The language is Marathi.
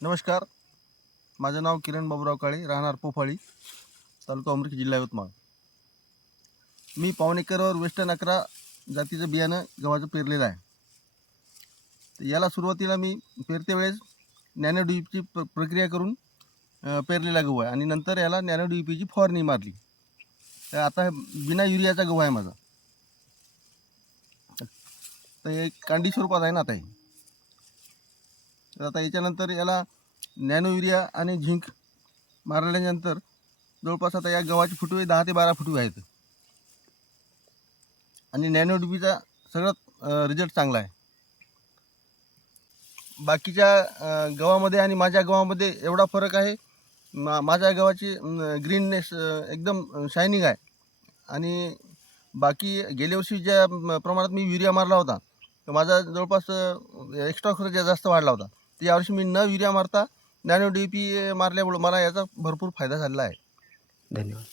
नमस्कार. माझं नाव किरण बाबूराव काळे, राहणार पोफाळी, तालुका उमरठी, जिल्हा यवतमाळ. मी पाऊण एकरवर वेस्टर्न 11 जातीचं बियाणं गव्हाचं पेरलेलं आहे. तर याला सुरुवातीला मी पेरते वेळेस नॅनो डी-ची प्रक्रिया करून पेरलेला गहू आहे आणि नंतर याला नॅनो डी-पीची फवारणी मारली. तर आता बिना युरियाचा गहू आहे माझा. तर हे कांडी स्वरूपात आहे ना आता हे. तर आता याच्यानंतर याला नॅनो युरिया आणि झिंक मारल्यानंतर जवळपास आता या गव्हाचे फुटवे 10 ते 12 फुटवे आहेत आणि नॅनो डी-पीचा सगळ्यात रिझल्ट चांगला आहे. बाकीच्या गव्हामध्ये आणि माझ्या गव्हामध्ये एवढा फरक आहे. माझ्या गव्हाची ग्रीननेस एकदम शायनिंग आहे आणि बाकी गेल्या वर्षी ज्या प्रमाणात मी युरिया मारला होता तर माझा जवळपास एक्स्ट्रा खर्च जास्त वाढला होता. तर यावर्षी मी न युरिया मारता नॅनो डी-पी मारल्यामुळं मला याचा भरपूर फायदा झालेला आहे. धन्यवाद.